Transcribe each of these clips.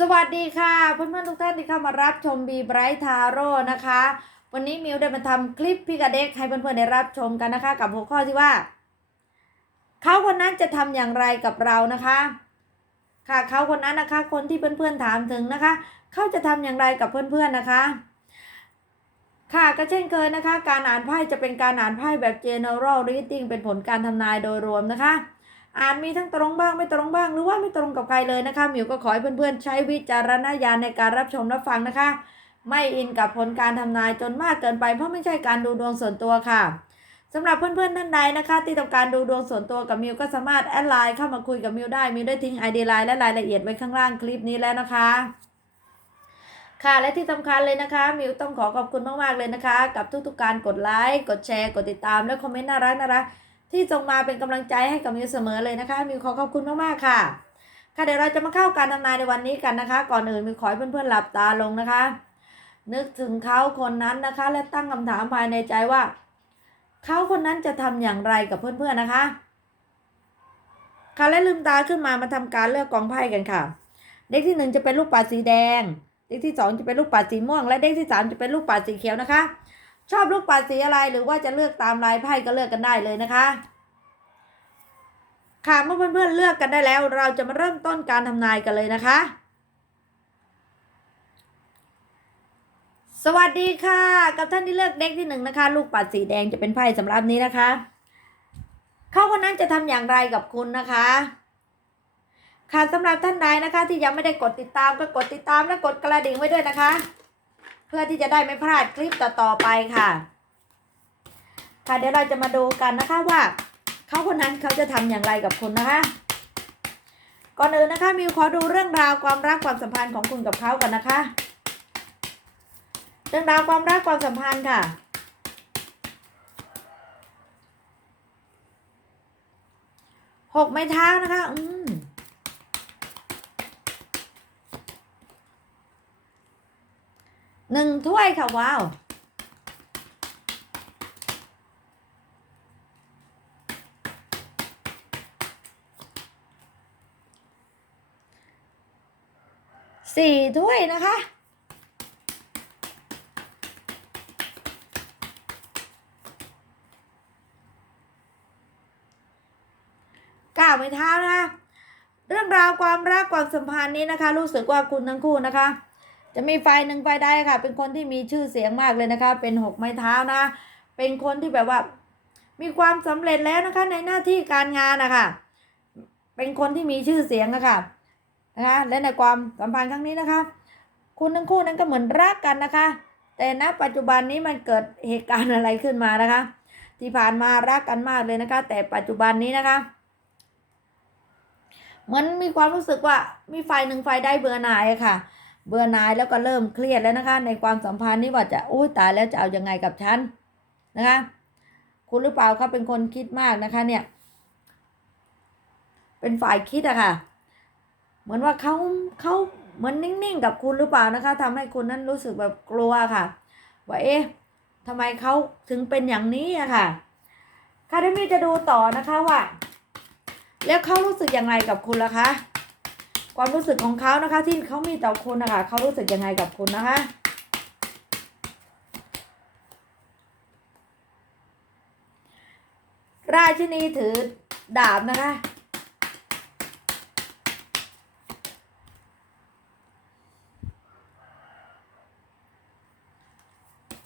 สวัสดีค่ะ เพื่อนๆทุกท่านที่เข้ามารับชมบีไบรท์ทาโร่นะคะ วันนี้มิวได้มาทำคลิปพิกาเด็กให้เพื่อนๆได้รับชมกันนะคะ กับหัวข้อที่ว่า เขาคนนั้นจะทำอย่างไรกับเรานะคะ ค่ะเขาคนนั้นนะคะ คนที่เพื่อนๆถามถึงนะคะ เขาจะทำอย่างไรกับเพื่อนๆนะคะ ค่ะก็เช่นเคยนะคะ การอ่านไพ่จะเป็นการอ่านไพ่แบบ general reading เป็นผลการทำนายโดยรวมนะคะ อาจมีทั้งตรงบ้างไม่ตรงบ้าง หรือว่าไม่ตรงกับใครเลยนะคะหมิวก็ขอให้เพื่อนๆ ใช้วิจารณญาณในการรับชมรับฟังนะคะ ไม่อินกับผลการทำนายจนมากเกินไปเพราะไม่ใช่การดูดวงส่วนตัวค่ะสำหรับเพื่อนๆท่านใดนะคะ ที่ต้องการดูดวงส่วนตัวกับมิวก็สามารถแอดไลน์เข้ามาคุยกับมิวได้มิวได้ทิ้งไอดีไลน์และรายละเอียดไว้ข้างล่างคลิปนี้แล้วนะคะ ค่ะและที่สำคัญเลยนะคะมิวต้องขอขอบคุณมากๆเลยนะคะ กับทุกๆการกดไลค์กดแชร์ กดติดตามและคอมเมนต์น่ารักน่ารัก ที่ส่งมาเป็นกำลังใจให้กับมิวเสมอเลยนะคะ มิวขอขอบคุณมากๆค่ะ ค่ะเดี๋ยวเราจะมาเข้าการทำนายในวันนี้กันนะคะ ก่อนอื่นมิวขอให้เพื่อนๆหลับตาลงนะคะ นึกถึงเขาคนนั้นนะคะ และตั้งคำถามภายในใจว่าเขาคนนั้นจะทำอย่างไรกับเพื่อนๆนะคะค่ะและลืมตาขึ้นมามาทำการเลือกกองไพ่กันค่ะเด็กที่หนึ่งจะเป็นลูกปัดสีแดงเด็กที่สองจะเป็นลูกปัดสีม่วง และเด็กที่สามจะเป็นลูกปัดสีเขียวนะคะ ชอบลูกปัดสีอะไรหรือว่าจะเลือกตามลายไพ่ก็เลือกกันได้เลยนะคะ ค่ะเมื่อเพื่อนๆเลือกกันได้แล้ว เราจะมาเริ่มต้นการทำนายกันเลยนะคะ สวัสดีค่ะ กับท่านที่เลือกเด็กที่หนึ่งนะคะ ลูกปัดสีแดงจะเป็นไพ่สำหรับนี้นะคะ เขาคนนั้นจะทำอย่างไรกับคุณนะคะค่ะสำหรับท่านใดนะคะ ที่ยังไม่ได้กดติดตามก็กดติดตามและกดกระดิ่งไว้ด้วยนะคะ พื่อที่จะได้ไม่พลาดคลิปต่อๆไปค่ะ ค่ะเดี๋ยวเราจะมาดูกันนะคะว่าเขาคนนั้นเขาจะทำอย่างไรกับคุณนะคะ ก่อนอื่นนะคะมิวขอดูเรื่องราวความรักความสัมพันธ์ของคุณกับเขากันนะคะ เรื่องราวความรักความสัมพันธ์ค่ะหกไม้เท้านะคะ อืม หนึ่งถ้วยค่ะ ว้าว สี่ถ้วยนะคะก้าวไม่เท้านะคะ เรื่องราวความรักความสัมพันธ์นี้นะคะ รู้สึกว่าคุณทั้งคู่นะคะ จะมีฝ่ายหนึ่งฝ่ายใดค่ะ เป็นคนที่มีชื่อเสียงมากเลยนะคะ เป็นหกไม้เท้านะ เป็นคนที่แบบว่า มีความสำเร็จแล้วนะคะ ในหน้าที่การงานนะคะเป็นคนที่มีชื่อเสียงนะคะนะคะและในความสัมพันธ์ครั้งนี้นะคะ คุณทั้งคู่นั้นก็เหมือนรักกันนะคะ แต่ณปัจจุบันนี้มันเกิดเหตุการณ์อะไรขึ้นมานะคะ ที่ผ่านมารักกันมากเลยนะคะ แต่ปัจจุบันนี้นะคะเหมือนมีความรู้สึกว่ามีฝ่ายหนึ่งฝ่ายได้เบื่อหน่ายะค่ะ เบื่อหน่ายแล้วก็เริ่มเครียดแล้วนะคะ ในความสัมพันธ์นี้ว่าจะอุ้ยตายแล้วจะเอายังไงกับฉันนะคะ คุณหรือเปล่าเขาเป็นคนคิดมากนะคะเนี่ย เป็นฝ่ายคิดอะค่ะ เหมือนว่าเขาเขาเหมือนนิ่งๆกับคุณหรือเปล่านะคะทำให้คุณนั้นรู้สึกแบบกลัวค่ะ ว่าเอ๊ะทำไมเขาถึงเป็นอย่างนี้อะค่ะค่ะที่มีจะดูต่อนะคะว่า แล้วเขารู้สึกยังไงกับคุณล่ะคะ ความรู้สึกของเขานะคะ ที่เขามีต่อคุณนะคะเขารู้สึกยังไงกับคุณนะคะราชินีถือดาบนะคะ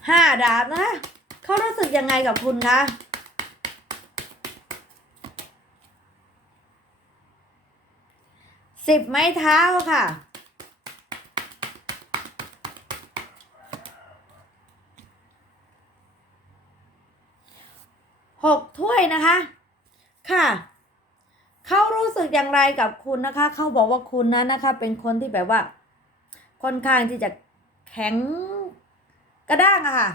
ห้าดาบนะคะเขารู้สึกยังไงกับคุณคะ สิบไม้เท้าค่ะ หกถ้วยนะคะ ค่ะ เขารู้สึกอย่างไรกับคุณนะคะ เขาบอกว่าคุณนั้นนะคะ เป็นคนที่แบบว่า ค่อนข้างที่จะแข็งกระด้างอะค่ะ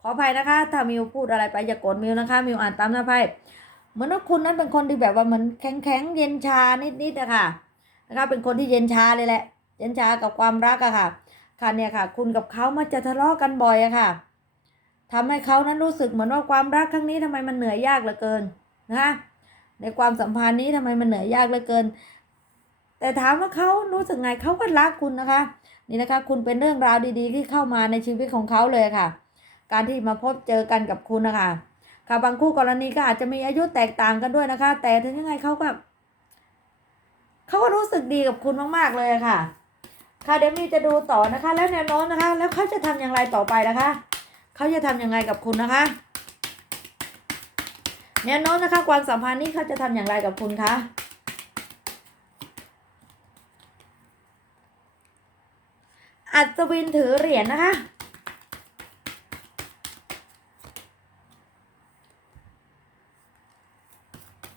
ขออภัยนะคะ ถ้ามิวพูดอะไรไปอย่าโกรธมิวนะคะ มิวอ่านตามหน้าไพ่เหมือนว่าคุณนั้นเป็นคนที่แบบว่าเหมือนแข็งแข็งเย็นชานิดๆอะค่ะ นะคะเป็นคนที่เย็นชาเลยแหละ เย็นชากับความรักอะค่ะ ค่ะเนี่ยค่ะ คุณกับเขามันจะทะเลาะกันบ่อยอะค่ะทำให้เขานั้นรู้สึกเหมือนว่าความรักครั้งนี้ทำไมมันเหนื่อยยากเหลือเกินนะคะในความสัมพันธ์นี้ทำไมมันเหนื่อยยากเหลือเกิน แต่ถามว่าเขารู้สึกไงเขาก็รักคุณนะคะ นี่นะคะ คุณเป็นเรื่องราวดีๆ ที่เข้ามาในชีวิตของเขาเลยค่ะ การที่มาพบเจอกันกับคุณนะคะค่ะบางคู่กรณีก็อาจจะมีอายุแตกต่างกันด้วยนะคะ แต่ถึงยังไงเขาก็ เขาก็รู้สึกดีกับคุณมาก ๆ เลยค่ะ ค่ะเดมี่จะดูต่อนะคะ แล้วแนวโน้มนะคะ แล้วเขาจะทำอย่างไรต่อไปนะคะ เขาจะทำยังไงกับคุณนะคะ แนวโน้มนะคะ ความสัมพันธ์นี้เขาจะทำอย่างไรกับคุณคะอัศวินถือเหรียญนะคะ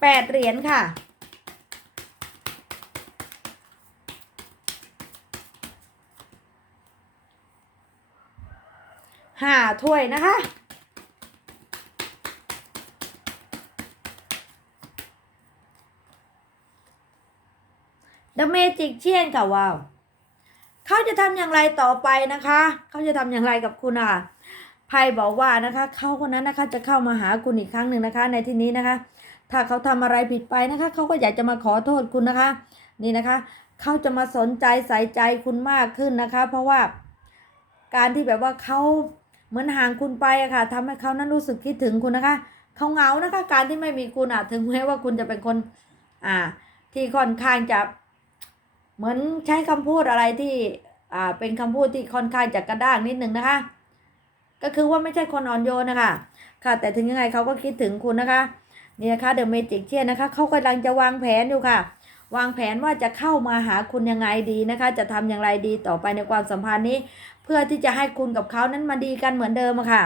แปดเหรียญค่ะ ห้าถ้วยนะคะ The Magic เชียนค่ะว้าว เขาจะทำอย่างไรต่อไปนะคะ เขาจะทำอย่างไรกับคุณอะไพ่บอกว่านะคะ เขาคนนั้นนะคะจะเข้ามาหาคุณอีกครั้งหนึ่งนะคะ ในที่นี้นะคะ ถ้าเขาทำอะไรผิดไปนะคะ เขาก็อยากจะมาขอโทษคุณนะคะ นี่นะคะ เขาจะมาสนใจใส่ใจคุณมากขึ้นนะคะ เพราะว่าการที่แบบว่าเขา เหมือนห่างคุณไปอะค่ะทำให้เขานั้นรู้สึกคิดถึงคุณนะคะเขาเหงานะคะ การที่ไม่มีคุณอะถึงแม้ว่าคุณจะเป็นคน อ่า ที่ค่อนข้างจะ เหมือนใช้คำพูดอะไรที่อ่าเป็นคำพูดที่ค่อนข้างจะกระด้างนิดหนึ่งนะคะ ก็คือว่าไม่ใช่คนอ่อนโยนนะคะค่ะ แต่ถึงยังไงเขาก็คิดถึงคุณนะคะนี่นะคะเดอะเมจิกเชียนนะคะเขากำลังจะวางแผนอยู่ค่ะ วางแผนว่าจะเข้ามาหาคุณยังไงดีนะคะ จะทำอย่างไรดีต่อไปในความสัมพันธ์นี้ เพื่อที่จะให้คุณกับเขานั้นมาดีกันเหมือนเดิมอะค่ะ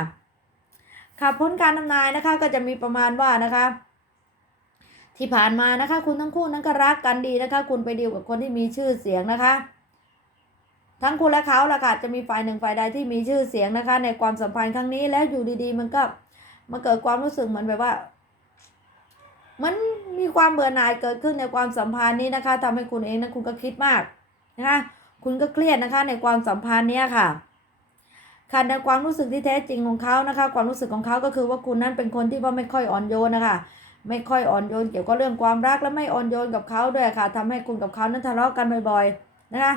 ค่ะพ้นการทำนายนะคะก็จะมีประมาณว่านะคะที่ผ่านมานะคะ คุณทั้งคู่นั้นก็รักกันดีนะคะ คุณไปดีลกับคนที่มีชื่อเสียงนะคะ ทั้งคุณและเขาละค่ะจะมีฝ่ายหนึ่งฝ่ายใดที่มีชื่อเสียงนะคะ ในความสัมพันธ์ครั้งนี้แล้วอยู่ดีๆ มันก็มาเกิดความรู้สึกเหมือนแบบว่า มันมีความเบื่อหน่ายเกิดขึ้นในความสัมพันธ์นี้นะคะทำให้คุณเองนะคุณก็คิดมากนะคะ คุณก็เครียดนะคะในความสัมพันธ์เนี้ยค่ะค่ะในความรู้สึกที่แท้จริงของเขานะคะ ความรู้สึกของเขาก็คือว่าคุณนั้นเป็นคนที่ว่าไม่ค่อยอ่อนโยนนะคะไม่ค่อยอ่อนโยนเกี่ยวกับเรื่องความรักและไม่อ่อนโยนกับเขาด้วยค่ะทำให้คุณกับเขานั้นทะเลาะกันบ่อยๆนะคะ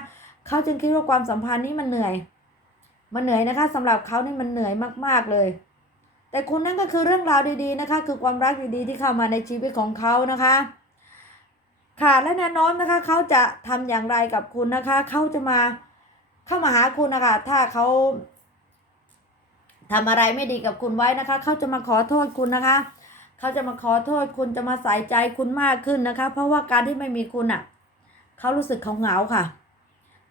เขาจึงคิดว่าความสัมพันธ์นี้มันเหนื่อย มันเหนื่อยนะคะสำหรับเขานี่มันเหนื่อยมากๆเลย แต่คุณนั่นก็คือเรื่องราวดีๆนะคะ คือความรักดีๆที่เข้ามาในชีวิตของเขานะคะ ค่ะและแน่นอนนะคะเขาจะทำอย่างไรกับคุณนะคะเขาจะมาเข้ามาหาคุณนะคะถ้าเขาทำอะไรไม่ดีกับคุณไว้นะคะเขาจะมาขอโทษคุณนะคะเขาจะมาขอโทษคุณจะมาใส่ใจคุณมากขึ้นนะคะ เพราะว่าการที่ไม่มีคุณอะเขารู้สึกเขาเหงาค่ะ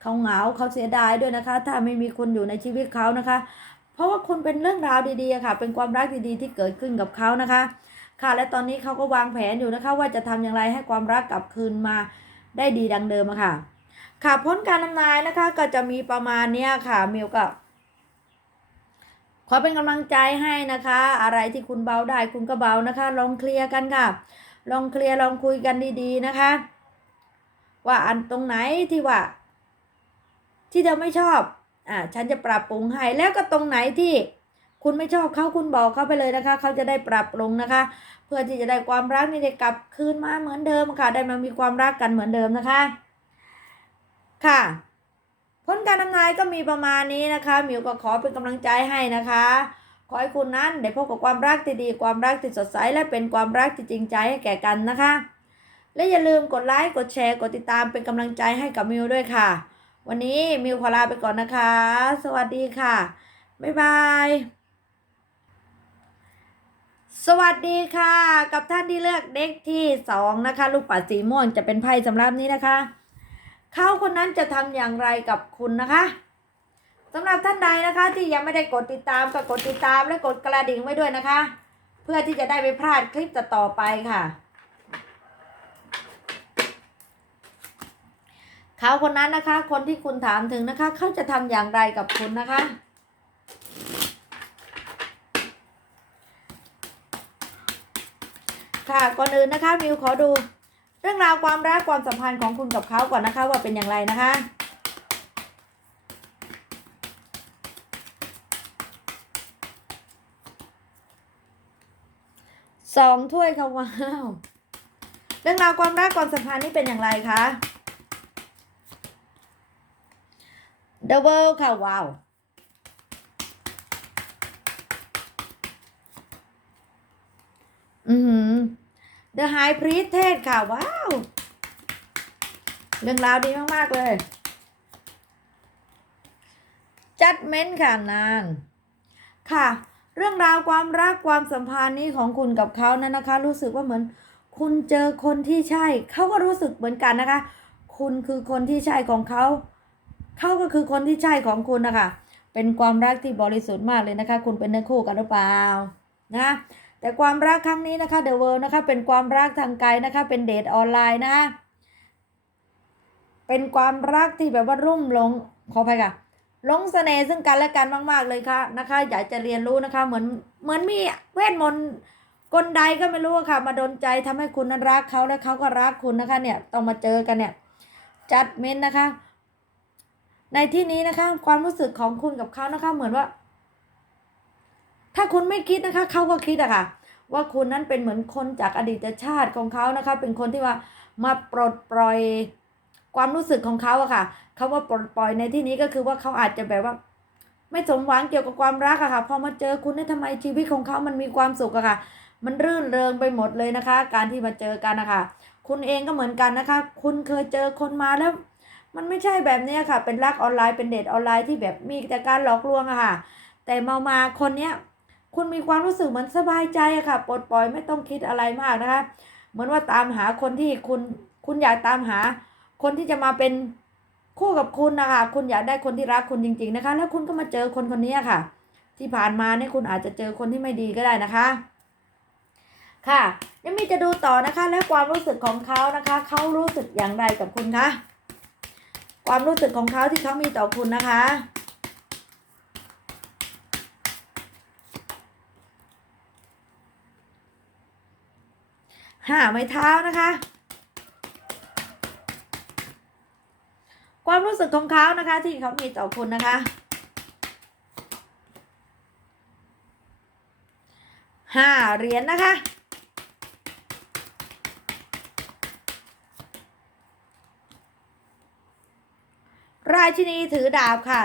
เขาเหงาเขาเสียดายด้วยนะคะ ถ้าไม่มีคุณอยู่ในชีวิตเขานะคะ เพราะว่าคุณเป็นเรื่องราวดีๆค่ะ เป็นความรักดีๆที่เกิดขึ้นกับเขานะคะ ค่ะ และตอนนี้เขาก็วางแผนอยู่นะคะว่าจะทำอย่างไรให้ความรักกลับคืนมาได้ดีดังเดิมอะค่ะ ค่ะพ้นการทำนายนะคะก็จะมีประมาณเนี้ยค่ะมิวก็ขอเป็นกำลังใจให้นะคะ อะไรที่คุณเบาได้คุณก็เบานะคะ ลองเคลียร์กันค่ะ ลองเคลียร์ลองคุยกันดีๆนะคะ ว่าอันตรงไหนที่ว่า ที่เธอไม่ชอบอ่าฉันจะปรับปรุงให้แล้วก็ตรงไหนที่ คุณไม่ชอบเขาคุณบอกเขาไปเลยนะคะ เขาจะได้ปรับปรุงนะคะ เพื่อที่จะได้ความรักนี่ได้กลับคืนมาเหมือนเดิมค่ะ ได้มามีความรักกันเหมือนเดิมนะคะ ค่ะผลการทำนายก็มีประมาณนี้นะคะหมิวก็ขอเป็นกำลังใจให้นะคะ ขอให้คุณนั้นได้พบกับความรักที่ดีความรักที่สดใสและเป็นความรักที่จริงใจให้แก่กันนะคะ และอย่าลืมกดไลค์กดแชร์กดติดตามเป็นกำลังใจให้กับมิวด้วยค่ะ วันนี้มิวขอลาไปก่อนนะคะ สวัสดีค่ะบ๊ายบาย สวัสดีค่ะ กับท่านที่เลือกเด็กที่สองนะคะ ลูกปัดสีม่วงจะเป็นไพ่สำหรับนี้นะคะ เขาคนนั้นจะทำอย่างไรกับคุณนะคะสำหรับท่านใดนะคะที่ยังไม่ได้กดติดตามก็กดติดตามและกดกระดิ่งไว้ด้วยนะคะ เพื่อที่จะได้ไม่พลาดคลิปต่อไปค่ะ เขาคนนั้นนะคะ คนที่คุณถามถึงนะคะ เขาจะทำอย่างไรกับคุณนะคะ ค่ะก่อนอื่นนะคะมิวขอดู เรื่องราวความรักความสัมพันธ์ของคุณกับเขาก่อนนะคะว่าเป็นอย่างไรนะคะสองถ้วยค่ะว้าวเรื่องราวความรักความสัมพันธ์นี่เป็นอย่างไรคะ The World ค่ะว้าว The High Priest เทศค่ะ ว้าว เรื่องราวดีมาก ๆ เลย Judgment ค่ะ นาง ค่ะ เรื่องราวความรักความสัมพันธ์นี้ของคุณกับเขานั้นนะคะ รู้สึกว่าเหมือนคุณเจอคนที่ใช่ เขาก็รู้สึกเหมือนกันนะคะ คุณคือคนที่ใช่ของเขา เขาก็คือคนที่ใช่ของคุณนะคะ เป็นความรักที่บริสุทธิ์มากเลยนะคะ คุณเป็นเนื้อคู่กันหรือเปล่า นะ แต่ความรักครั้งนี้นะคะ The World นะคะเป็นความรักทางไกลนะคะเป็นเดทออนไลน์นะเป็นความรักที่แบบว่ารุ่มหลงขออภัยค่ะหลงเสน่ห์ซึ่งกันและกันมาก ๆ เลยค่ะนะคะ อยากจะเรียนรู้นะคะ เหมือนเหมือนมีเวทมนต์กลใดก็ไม่รู้อะค่ะ มาดนใจทำให้คุณนั้นรักเขาและเขาก็รักคุณนะคะ เนี่ยต้องมาเจอกันเนี่ยจัดเมนนะคะ ในที่นี้นะคะ ความรู้สึกของคุณกับเขานะคะ เหมือนว่า ถ้าคุณไม่คิดนะคะเขาก็คิดอะค่ะ ว่าคุณนั้นเป็นเหมือนคนจากอดีตชาติของเขานะคะ เป็นคนที่ว่ามาปลดปล่อยความรู้สึกของเขาอะค่ะเขาว่าปลดปล่อยในที่นี้ก็คือว่าเขาอาจจะแบบว่า ไม่สมหวังเกี่ยวกับความรักอะค่ะ พอมาเจอคุณเนี่ยทำไมชีวิตของเขามันมีความสุขอะค่ะ มันรื่นเริงไปหมดเลยนะคะ การที่มาเจอกันนะคะคุณเองก็เหมือนกันนะคะ คุณเคยเจอคนมาแล้ว มันไม่ใช่แบบนี้ค่ะ เป็นรักออนไลน์เป็นเดทออนไลน์ที่แบบมีแต่การหลอกลวงอะค่ะ แต่มามาคนเนี้ย คุณมีความรู้สึกเหมือนสบายใจอะค่ะปลดปล่อยไม่ต้องคิดอะไรมากนะคะ เหมือนว่าตามหาคนที่คุณคุณอยากตามหา คนที่จะมาเป็นคู่กับคุณนะคะคุณอยากได้คนที่รักคุณจริง ๆนะคะ แล้วคุณก็มาเจอคนคนนี้ค่ะ ที่ผ่านมาเนี่ยคุณอาจจะเจอคนที่ไม่ดีก็ได้นะคะ ค่ะยังมีจะดูต่อนะคะ และความรู้สึกของเขานะคะเขารู้สึกอย่างไรกับคุณคะความรู้สึกของเขาที่เขามีต่อคุณนะคะ ห้าไม้เท้านะคะ ความรู้สึกของเขานะคะ ที่เขามีต่อคุณนะคะห้าเหรียญนะคะราชินีถือดาบค่ะ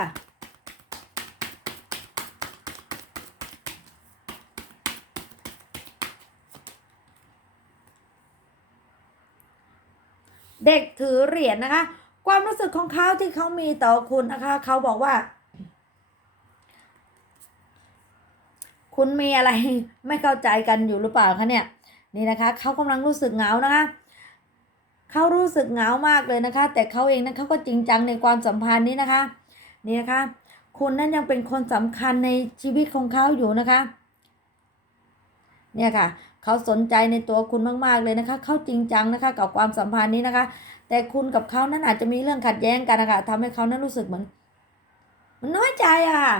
เด็กถือเหรียญนะคะ ความรู้สึกของเขาที่เขามีต่อคุณนะคะ เขาบอกว่า คุณมีอะไรไม่เข้าใจกันอยู่หรือเปล่าคะเนี่ย นี่นะคะเขากำลังรู้สึกเหงานะคะเขารู้สึกเหงามากเลยนะคะ แต่เขาเองนั้นเขาก็จริงจังในความสัมพันธ์นี้นะคะ นี่นะคะ คุณนั้นยังเป็นคนสำคัญในชีวิตของเขาอยู่นะคะ เนี่ยค่ะ เขาสนใจในตัวคุณมากๆเลยนะคะ เขาจริงจังนะคะ กับความสัมพันธ์นี้นะคะ แต่คุณกับเขานั้นอาจจะมีเรื่องขัดแย้งกันนะคะทำให้เขานั้นรู้สึกเหมือนมันน้อยใจอะค่ะ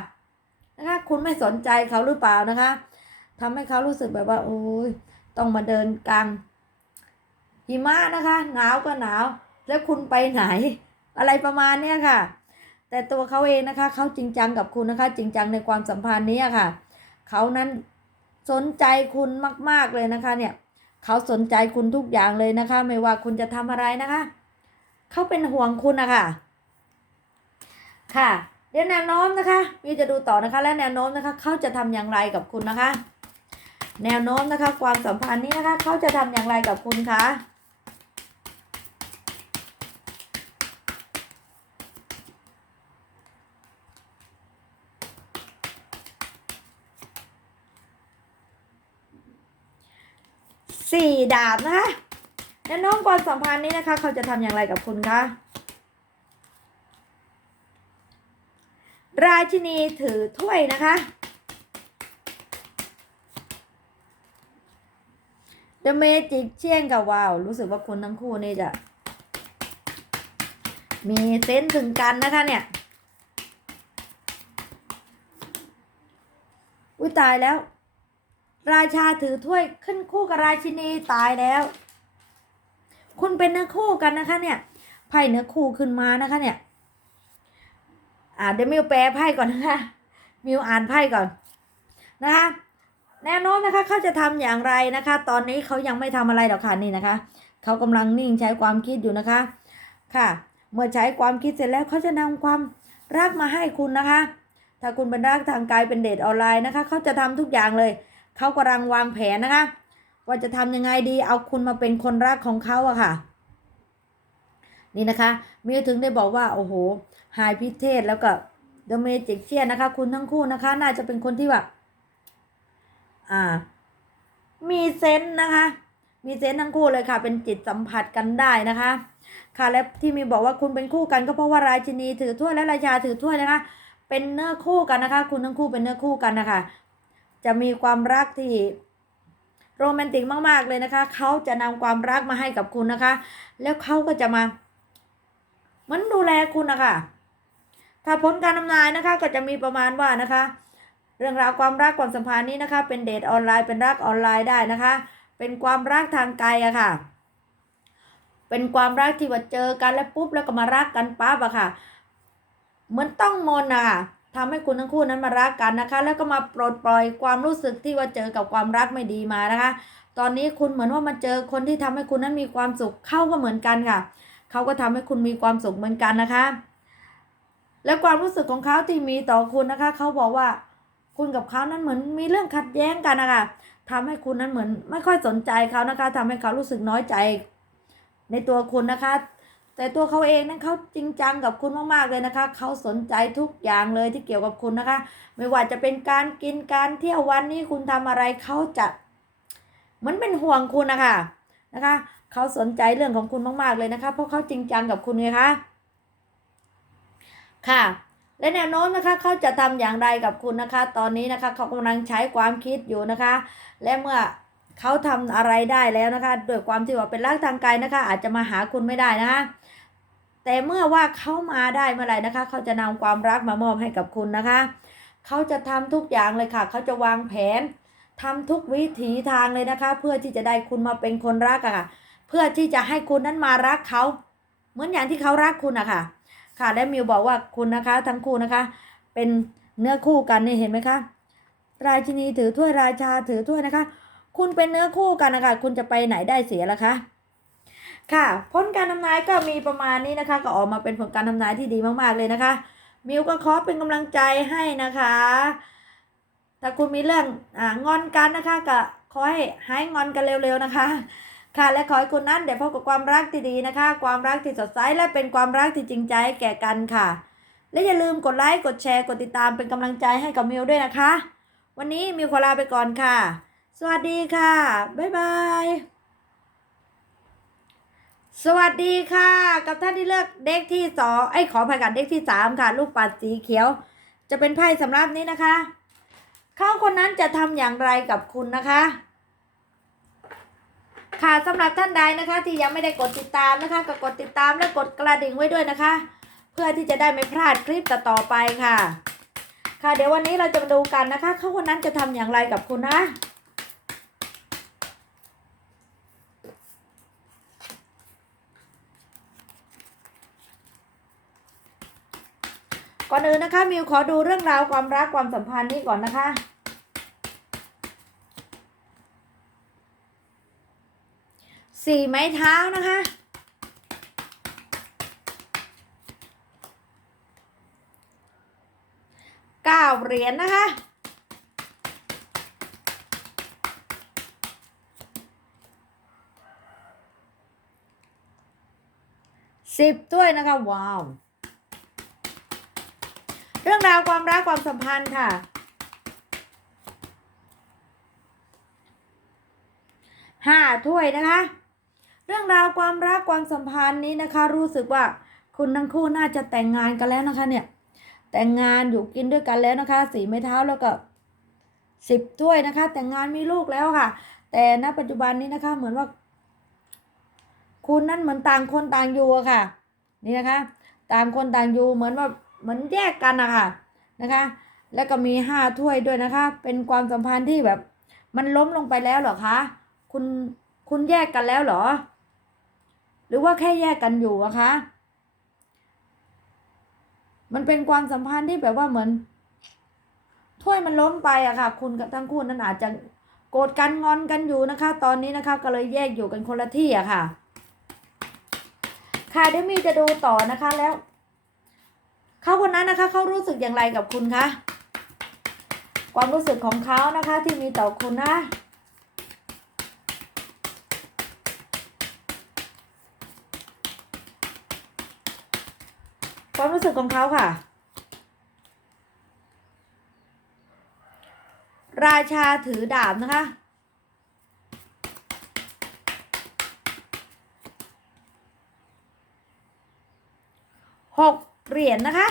นะคะ คุณไม่สนใจเขาหรือเปล่านะคะทำให้เขารู้สึกแบบว่าโอ้ยต้องมาเดินกลางหิมะนะคะ หนาวก็หนาว แล้วคุณไปไหน อะไรประมาณเนี้ยค่ะ แต่ตัวเขาเองนะคะ เขาจริงจังกับคุณนะคะ จริงจังในความสัมพันธ์นี้ค่ะ เขานั้น สนใจคุณมาก ๆ เลยนะคะเนี่ยเขาสนใจคุณทุกอย่างเลยนะคะ ไม่ว่าคุณจะทำอะไรนะคะเขาเป็นห่วงคุณนะคะค่ะ เดี๋ยวแนวโน้มนะคะวีจะดูต่อนะคะและแนวโน้มนะคะเขาจะทำอย่างไรกับคุณนะคะ แนวโน้มนะคะ ความสัมพันธ์นี้นะคะเขาจะทำอย่างไรกับคุณคะ สี่ดาบนะคะแนวน้มความสัมพันธ์นี้นะคะ เขาจะทำอย่างไรกับคุณคะราชินีถือถ้วยนะคะ The Magic เชี่ยงกับว้าว รู้สึกว่าคุณทั้งคู่นี่จะมีเซนถึงกันนะคะเนี่ย อุ้ยตายแล้ว ราชาถือถ้วยขึ้นคู่กับราชินีตายแล้ว คุณเป็นเนื้อคู่กันนะคะเนี่ยไพ่เนื้อคู่ขึ้นมานะคะเนี่ยอ่าเดี๋ยวมิวแปลไพ่ก่อนนะคะมิวอ่านไพ่ก่อนนะคะแนวโน้มนะคะเขาจะทำอย่างไรนะคะ ตอนนี้เขายังไม่ทำอะไรหรอกค่ะนี่นะคะเขากำลังนิ่งใช้ความคิดอยู่นะคะค่ะ เมื่อใช้ความคิดเสร็จแล้วเขาจะนำความรักมาให้คุณนะคะ ถ้าคุณเป็นรักทางกายเป็นเดทออนไลน์นะคะเขาจะทำทุกอย่างเลย เขากำลังวางแผนนะคะ ว่าจะทำยังไงดีเอาคุณมาเป็นคนรักของเขาอะค่ะ นี่นะคะมิวถึงได้บอกว่าโอ้โหไฮพิเทศแล้วก็เดเมจิกเชียนะคะ คุณทั้งคู่นะคะ น่าจะเป็นคนที่แบบอ่า มีเซนส์นะคะ มีเซนส์ทั้งคู่เลยค่ะ เป็นจิตสัมผัสกันได้นะคะ ค่ะและที่มีบอกว่าคุณเป็นคู่กันก็เพราะว่าราชินีถือถ้วยและราชาถือถ้วยนะคะ เป็นเนื้อคู่กันนะคะ คุณทั้งคู่เป็นเนื้อคู่กันนะคะ จะมีความรักที่โรแมนติกมาก ๆ เลยนะคะ เขาจะนำความรักมาให้กับคุณนะคะ แล้วเขาก็จะมาเหมันดูแลคุณนะคะถ้าผลการทำนายนะคะ ก็จะมีประมาณว่านะคะ เรื่องราวความรักความสัมพันธ์นี้นะคะ เป็นเดทออนไลน์เป็นรักออนไลน์ได้นะคะ เป็นความรักทางไกลอะค่ะ เป็นความรักที่ว่าเจอกันแล้วปุ๊บแล้วก็มารักกันปั๊บอะค่ะ เหมือนต้องมนอะค่ะ ทำให้คุณทั้งคู่นั้นมารักกันนะคะ แล้วก็มาปลดปล่อยความรู้สึกที่ว่าเจอกับความรักไม่ดีมานะคะ ตอนนี้คุณเหมือนว่ามาเจอคนที่ทำให้คุณนั้นมีความสุขเข้าก็เหมือนกันค่ะ เขาก็ทำให้คุณมีความสุขเหมือนกันนะคะ และความรู้สึกของเขาที่มีต่อคุณนะคะ เขาบอกว่าคุณกับเขานั้นเหมือนมีเรื่องขัดแย้งกันนะคะทำให้คุณนั้นเหมือนไม่ค่อยสนใจเขานะคะทำให้เขารู้สึกน้อยใจในตัวคุณนะคะ แต่ตัวเขาเองนั้นเขาจริงจังกับคุณมากๆเลยนะคะ เขาสนใจทุกอย่างเลยที่เกี่ยวกับคุณนะคะ ไม่ว่าจะเป็นการกินการเที่ยววันนี้คุณทำอะไรเขาจะเหมือนเป็นห่วงคุณนะคะนะคะ เขาสนใจเรื่องของคุณมากๆเลยนะคะ เพราะเขาจริงจังกับคุณไงคะค่ะและแนวโน้มนะคะเขาจะทำอย่างไรกับคุณนะคะ ตอนนี้นะคะเขากำลังใช้ความคิดอยู่นะคะ และเมื่อเขาทำอะไรได้แล้วนะคะด้วยความที่ว่าเป็นรักทางไกลนะคะ อาจจะมาหาคุณไม่ได้นะคะ แต่เมื่อว่าเขามาได้เมื่อไหร่นะคะ เขาจะนำความรักมามอบให้กับคุณนะคะ เขาจะทำทุกอย่างเลยค่ะ เขาจะวางแผนทำทุกวิถีทางเลยนะคะ เพื่อที่จะได้คุณมาเป็นคนรักอะค่ะ เพื่อที่จะให้คุณนั้นมารักเขาเหมือนอย่างที่เขารักคุณอะค่ะ ค่ะและมิวบอกว่าคุณนะคะ ทั้งคู่นะคะ เป็นเนื้อคู่กันนี่เห็นไหมคะ ราชินีถือถ้วยราชาถือถ้วยนะคะ คุณเป็นเนื้อคู่กันนะคะ คุณจะไปไหนได้เสียละคะ ค่ะ ผลการทำนายก็มีประมาณนี้นะคะ ก็ออกมาเป็นผลการทำนายที่ดีมากๆเลยนะคะ มิวก็ขอเป็นกำลังใจให้นะคะ ถ้าคุณมีเรื่องอ่างอนกันนะคะก็ขอให้หายงอนกันเร็วๆนะคะ ค่ะและขอให้คุณนั้นเดี๋ยวพบกับความรักที่ดีนะคะ ความรักที่สดใสและเป็นความรักที่จริงใจแก่กันค่ะ และอย่าลืมกดไลค์กดแชร์กดติดตามเป็นกำลังใจให้กับมิวด้วยนะคะ วันนี้มิวขอลาไปก่อนค่ะ สวัสดีค่ะบ๊ายบาย สวัสดีค่ะ กับท่านที่เลือกเด็กที่สองไอ้ขออภัยกับเด็กที่สามค่ะลูกปัดสีเขียว จะเป็นไพ่สำหรับนี้นะคะ เขาคนนั้นจะทำอย่างไรกับคุณนะคะ ค่ะสำหรับท่านใดนะคะ ที่ยังไม่ได้กดติดตามนะคะก็กดติดตามและกดกระดิ่งไว้ด้วยนะคะ เพื่อที่จะได้ไม่พลาดคลิปต่อๆไปค่ะ ค่ะเดี๋ยววันนี้เราจะมาดูกันนะคะ เขาคนนั้นจะทำอย่างไรกับคุณนะ ก่อนอื่นนะคะมิวขอดูเรื่องราวความรักความสัมพันธ์นี้ก่อนนะคะ สี่ไม้เท้านะคะ เก้าเหรียญนะคะสิบด้วยนะคะ ว้าว เรื่องราวความรักความสัมพันธ์ค่ะ ห้าถ้วยนะคะ เรื่องราวความรักความสัมพันธ์นี้นะคะ รู้สึกว่าคุณทั้งคู่น่าจะแต่งงานกันแล้วนะคะ เนี่ย แต่งงานอยู่กินด้วยกันแล้วนะคะ สีไม้เท้าแล้วก็สิบถ้วยนะคะ แต่งงานมีลูกแล้วค่ะ แต่ณปัจจุบันนี้นะคะเหมือนว่า คุณนั่นเหมือนต่างคนต่างอยู่อะค่ะ นี่นะคะ ต่างคนต่างอยู่เหมือนว่า เหมือนแยกกันนะคะนะคะ แล้วก็มีห้าถ้วยด้วยนะคะ เป็นความสัมพันธ์ที่แบบ มันล้มลงไปแล้วเหรอคะ คุณคุณแยกกันแล้วเหรอ หรือว่าแค่แยกกันอยู่อะคะ มันเป็นความสัมพันธ์ที่แบบว่าเหมือนถ้วยมันล้มไปอะค่ะ คุณกับทั้งคู่นั้นอาจจะโกรธกันงอนกันอยู่นะคะ ตอนนี้นะคะ ก็เลยแยกอยู่กันคนละที่อะค่ะค่ะเดี๋ยวมีจะดูต่อนะคะแล้ว เขาคนนั้นนะคะเขารู้สึกอย่างไรกับคุณคะความรู้สึกของเขานะคะที่มีต่อคุณนะความรู้สึกของเขาค่ะ ราชาถือดาบนะคะ หก เหรียญนะคะ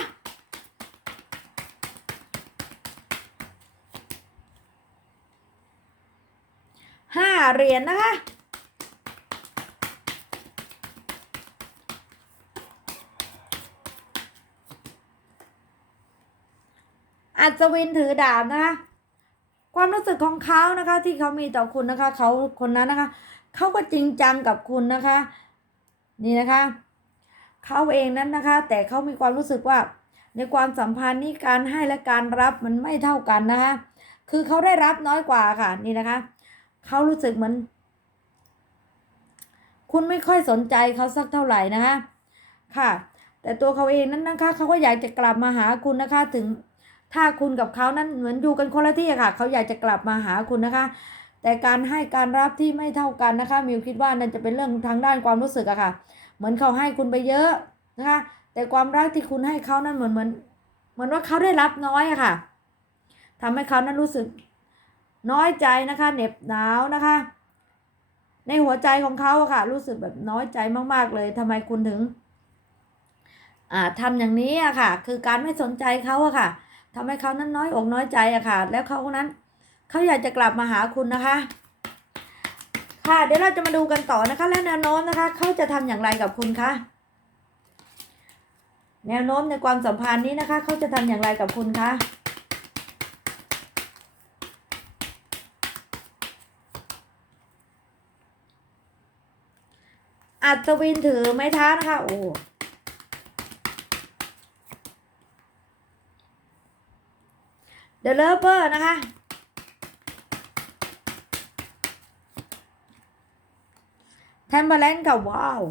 ห้าเหรียญนะคะอัศวินถือดาบนะคะ ความรู้สึกของเขานะคะ ที่เขามีต่อคุณนะคะ เขาคนนั้นนะคะ เขาก็จริงจังกับคุณนะคะ นี่นะคะ เขาเองนั้นนะคะ แต่เขามีความรู้สึกว่า ในความสัมพันธ์นี้การให้และการรับมันไม่เท่ากันนะคะ คือเขาได้รับน้อยกว่าค่ะนี่นะคะเขารู้สึกเหมือนคุณไม่ค่อยสนใจเขาสักเท่าไหร่นะคะค่ะ แต่ตัวเขาเองนั้นนะคะเขาก็อยากจะกลับมาหาคุณนะคะ ถึงถ้าคุณกับเขานั้นเหมือนอยู่กันคนละที่อะค่ะเขาอยากจะกลับมาหาคุณนะคะ แต่การให้การรับที่ไม่เท่ากันนะคะมิวคิดว่านั่นจะเป็นเรื่องทางด้านความรู้สึกอะค่ะ เหมือนเขาให้คุณไปเยอะนะคะ แต่ความรักที่คุณให้เขานั้นเหมือนเหมือนเหมือนว่าเขาได้รับน้อยอะค่ะทำให้เขานั้นรู้สึกน้อยใจนะคะเหน็บหนาวนะคะ ในหัวใจของเขาอะค่ะ รู้สึกแบบน้อยใจมาก ๆ เลยทำไมคุณถึงอ่าทำอย่างนี้อะค่ะ คือการไม่สนใจเขาอะค่ะทำให้เขานั้นน้อยอกน้อยใจอะค่ะ แล้วเขานั้นเขาอยากจะกลับมาหาคุณนะคะ ค่ะเดี๋ยวเราจะมาดูกันต่อนะคะ และแนวโน้มนะคะเขาจะทำอย่างไรกับคุณคะแนวโน้มในความสัมพันธ์นี้นะคะเขาจะทำอย่างไรกับคุณคะอัศวินถือไม้เท้านะคะโอ้เดลเลเปอร์นะคะ แท มเบอร์แลนกับว้าว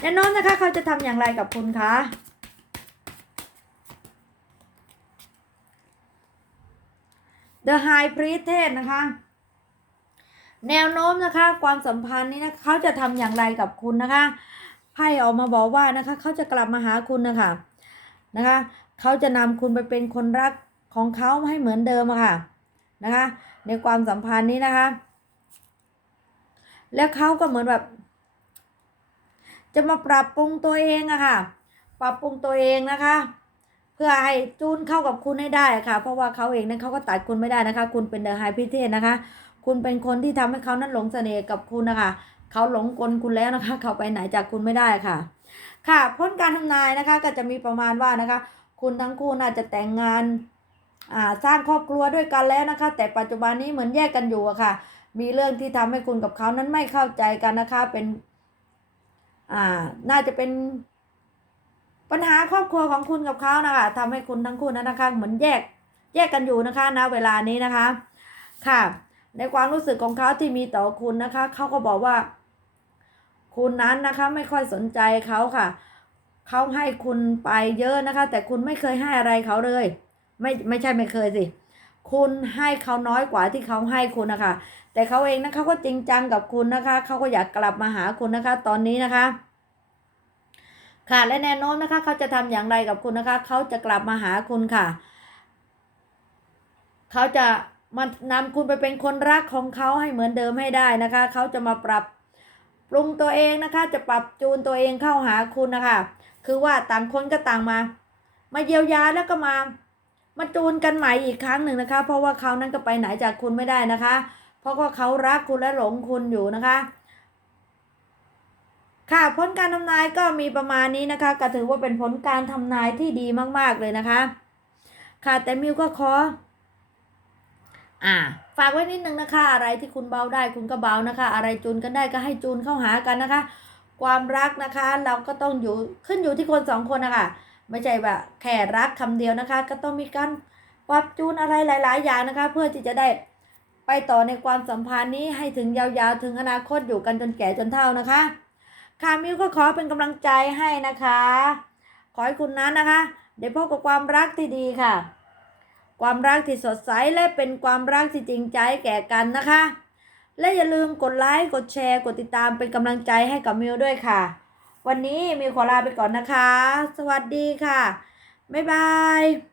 แน่นอนนะคะเขาจะทำอย่างไรกับคุณคะ The High Priestess นะคะ แนวโน้มนะคะความสัมพันธ์นี้นะเขาจะทำอย่างไรกับคุณนะคะไพ่ออกมาบอกว่านะคะเขาจะกลับมาหาคุณนะคะนะคะเขาจะนำคุณไปเป็นคนรักของเขาให้เหมือนเดิมอะค่ะนะคะ ในความสัมพันธ์นี้นะคะ แล้วเขาก็เหมือนแบบ จะมาปรับปรุงตัวเองอะค่ะ ปรับปรุงตัวเองนะคะ เพื่อให้จูนเข้ากับคุณให้ได้ค่ะ เพราะว่าเขาเองนั้นเขาก็ตัดคุณไม่ได้นะคะ คุณเป็นเดอะไฮพิเทศนะคะ คุณเป็นคนที่ทำให้เขานั้นหลงเสน่ห์กับคุณนะคะเขาหลงกลคุณแล้วนะคะ เขาไปไหนจากคุณไม่ได้ค่ะ ค่ะพ้นการทำนายนะคะ ก็จะมีประมาณว่านะคะ คุณทั้งคู่น่าจะแต่งงานสร้างครอบครัวด้วยกันแล้วนะคะ แต่ปัจจุบันนี้เหมือนแยกกันอยู่อะค่ะ มีเรื่องที่ทำให้คุณกับเขานั้นไม่เข้าใจกันนะคะเป็นอ่าน่าจะเป็นปัญหาครอบครัวของคุณกับเขานะคะทำให้คุณทั้งคู่นั้นนะคะ เหมือนแยกแยกกันอยู่นะคะณเวลานี้นะคะ ค่ะ ในความรู้สึกของเขาที่มีต่อคุณนะคะเขาก็บอกว่า คุณนั้นนะคะไม่ค่อยสนใจเขาค่ะเขาให้คุณไปเยอะนะคะ แต่คุณไม่เคยให้อะไรเขาเลย ไม่ไม่ใช่ไม่เคยสิ คุณให้เขาน้อยกว่าที่เขาให้คุณนะคะ แต่เขาเองนะเขาก็จริงจังกับคุณนะคะเขาก็อยากกลับมาหาคุณนะคะ ตอนนี้นะคะ ค่ะและแนวโน้มนะคะ เขาจะทำอย่างไรกับคุณนะคะ เขาจะกลับมาหาคุณค่ะ เขาจะมานำคุณไปเป็นคนรักของเขาให้เหมือนเดิมให้ได้นะคะ เขาจะมาปรับปรุงตัวเองนะคะ จะปรับจูนตัวเองเข้าหาคุณนะคะ คือว่าต่างคนก็ต่างมา มาเยียวยาแล้วก็มา มาจูนกันใหม่อีกครั้งหนึ่งนะคะ เพราะว่าเขานั้นก็ไปไหนจากคุณไม่ได้นะคะ เพราะว่าเขารักคุณและหลงคุณอยู่นะคะค่ะผลการทำนายก็มีประมาณนี้นะคะก็ถือว่าเป็นผลการทำนายที่ดีมากๆเลยนะคะ ค่ะแต่มิวก็ขออ่าฝากไว้นิดนึงนะคะ อะไรที่คุณเบาได้คุณก็เบานะคะ อะไรจูนกันได้ก็ให้จูนเข้าหากันนะคะ ความรักนะคะ เราก็ต้องอยู่ขึ้นอยู่ที่คนสองคนนะคะ ไม่ใช่แบบแค่รักคำเดียวนะคะ ก็ต้องมีการปรับจูนอะไรหลาย ๆ อย่างนะคะ เพื่อที่จะได้ไปต่อในความสัมพันธ์นี้ให้ถึงยาวๆ ถึงอนาคตอยู่กันจนแก่จนเฒ่านะคะค่ะมิวก็ขอเป็นกำลังใจให้นะคะ ขอให้คุณนั้นนะคะได้พบกับความรักที่ดีค่ะ ความรักที่สดใสและเป็นความรักที่จริงใจแก่กันนะคะ และอย่าลืมกดไลค์กดแชร์ กดติดตามเป็นกำลังใจให้กับมิวด้วยค่ะ วันนี้มิวขอลาไปก่อนนะคะ สวัสดีค่ะ บ๊ายบาย